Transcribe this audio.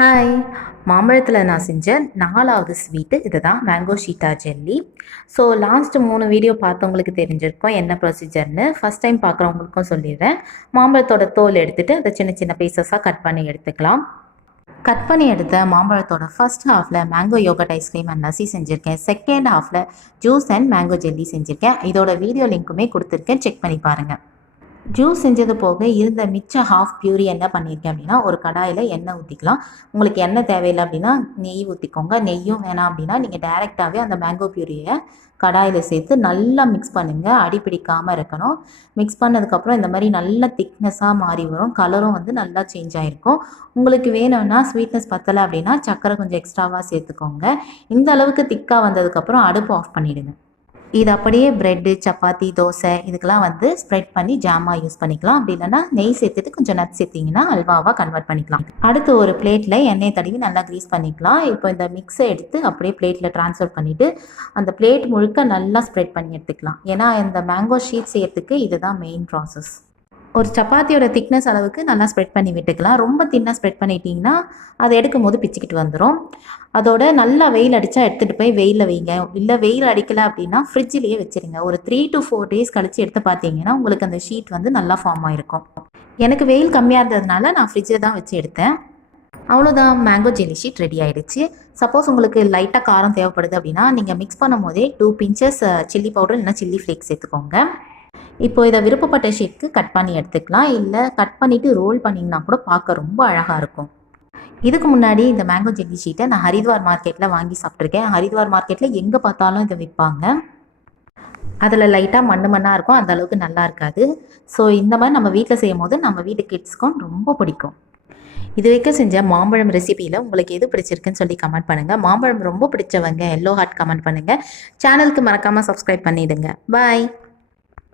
Hi. மாம்பழத்தில் நான் செஞ்ச 4வது ஸ்வீட்டு இதுதான் மேங்கோ ஷீட்டா ஜெல்லி. ஸோ லாஸ்ட் 3 வீடியோ பார்த்தவங்களுக்கு தெரிஞ்சிருக்கும் என்ன ப்ரொசீஜர்னு. ஃபஸ்ட் டைம் பார்க்குறவங்களுக்கும் சொல்லிடுறேன். மாம்பழத்தோட தோல் எடுத்துகிட்டு அதை சின்ன சின்ன பீசஸாக கட் பண்ணி எடுத்துக்கலாம். கட் பண்ணி எடுத்த மாம்பழத்தோட ஃபர்ஸ்ட் ஹாஃபில் mango yoghurt ice cream and lassi செஞ்சுருக்கேன். செகண்ட் ஹாஃபில் ஜூஸ் அண்ட் மேங்கோ ஜெல்லி செஞ்சுருக்கேன். இதோட வீடியோ லிங்க்குமே கொடுத்துருக்கேன், செக் பண்ணி பாருங்கள். ஜூஸ் செஞ்சது போக இருந்த மிச்ச ஹாஃப் பியூரி என்ன பண்ணியிருக்கேன் அப்படின்னா, ஒரு கடாயில் எண்ணெய் ஊற்றிக்கலாம். உங்களுக்கு எண்ணெய் தேவையில்லை அப்படின்னா நெய் ஊற்றிக்கோங்க. நெய்யும் வேணாம் அப்படின்னா நீங்கள் டைரெக்டாகவே அந்த மேங்கோ பியூரியை கடாயில் சேர்த்து நல்லா மிக்ஸ் பண்ணுங்கள். அடி பிடிக்காமல் இருக்கணும். மிக்ஸ் பண்ணதுக்கப்புறம் இந்த மாதிரி நல்ல திக்னஸாக மாறி வரும். கலரும் வந்து நல்லா சேஞ்ச் ஆகிருக்கும். உங்களுக்கு வேணும்னா ஸ்வீட்னஸ் பத்தலை அப்படின்னா சர்க்கரை கொஞ்சம் எக்ஸ்ட்ராவாக சேர்த்துக்கோங்க. இந்த அளவுக்கு திக்காக வந்ததுக்கப்புறம் அடுப்பு ஆஃப் பண்ணிவிடுங்க. இது அப்படியே ப்ரெட்டு, சப்பாத்தி, தோசை இதுக்கெல்லாம் வந்து ஸ்ப்ரெட் பண்ணி ஜாமாக யூஸ் பண்ணிக்கலாம். அப்படி இல்லைன்னா நெய் சேர்த்துட்டு கொஞ்சம் நட்ஸ் சேர்த்திங்கன்னா அல்வாவாக கன்வெர்ட் பண்ணிக்கலாம். அடுத்து ஒரு பிளேட்டில் எண்ணெய் தடவி நல்லா க்ரீஸ் பண்ணிக்கலாம். இப்போ இந்த மிக்ஸை எடுத்து அப்படியே பிளேட்டில் ட்ரான்ஸ்ஃபர் பண்ணிவிட்டு அந்த பிளேட் முழுக்க நல்லா ஸ்ப்ரெட் பண்ணி எடுத்துக்கலாம். ஏன்னா இந்த மேங்கோ ஷீட் செய்யறதுக்கு இதுதான் மெயின் ப்ராசஸ். ஒரு சப்பாத்தியோட திக்னஸ் அளவுக்கு நல்லா ஸ்ப்ரெட் பண்ணி விட்டுக்கலாம். ரொம்ப தின்னாக ஸ்ப்ரெட் பண்ணிட்டீங்கன்னா அதை எடுக்கும் போது பிச்சுக்கிட்டு வந்துடும். அதோட நல்லா வெயில் அடித்தா எடுத்துகிட்டு போய் வெயிலில் வைங்க. இல்லை வெயில் அடிக்கலை அப்படின்னா ஃப்ரிட்ஜிலேயே வச்சுருங்க. ஒரு 3 to 4 days கழித்து எடுத்து பார்த்தீங்கன்னா உங்களுக்கு அந்த ஷீட் வந்து நல்லா ஃபார்ம் ஆகிருக்கும். எனக்கு வெயில் கம்மியாக இருந்ததுனால நான் ஃப்ரிட்ஜில் தான் வச்சு எடுத்தேன். அவ்வளோதான், மேங்கோ ஜெல்லி ஷீட் ரெடி ஆகிடுச்சு. சப்போஸ் உங்களுக்கு லைட்டாக காரம் தேவைப்படுது அப்படின்னா நீங்கள் மிக்ஸ் பண்ணும் போதே 2 pinches சில்லி பவுடர் இல்லைன்னா சில்லி ஃப்ளேக்ஸ் சேர்த்துக்கோங்க. இப்போ இதை விருப்பப்பட்ட ஷேப்க்கு கட் பண்ணி எடுத்துக்கலாம். இல்லை கட் பண்ணிவிட்டு ரோல் பண்ணிங்கன்னா கூட பார்க்க ரொம்ப அழகாக இருக்கும். இதுக்கு முன்னாடி இந்த மேங்கோ ஜெல்லி ஷீட்டை நான் ஹரித்வார் மார்க்கெட்டில் வாங்கி சாப்பிட்ருக்கேன். ஹரித்வார் மார்க்கெட்டில் எங்கே பார்த்தாலும் இதை விற்பாங்க. அதில் லைட்டாக மண்ணாக இருக்கும், அந்த அளவுக்கு நல்லா இருக்காது. ஸோ இந்த மாதிரி நம்ம வீட்டில் செய்யும் போது நம்ம வீட்டு கிட்ஸ்க்கும் ரொம்ப பிடிக்கும். இது வரைக்கும் செஞ்ச மாம்பழம் ரெசிபியில் உங்களுக்கு எது பிடிச்சிருக்குன்னு சொல்லி கமெண்ட் பண்ணுங்கள். மாம்பழம் ரொம்ப பிடிச்சவங்க எல்லோ ஹார்ட் கமெண்ட் பண்ணுங்கள். சேனலுக்கு மறக்காமல் சப்ஸ்கிரைப் பண்ணிவிடுங்க. பாய்.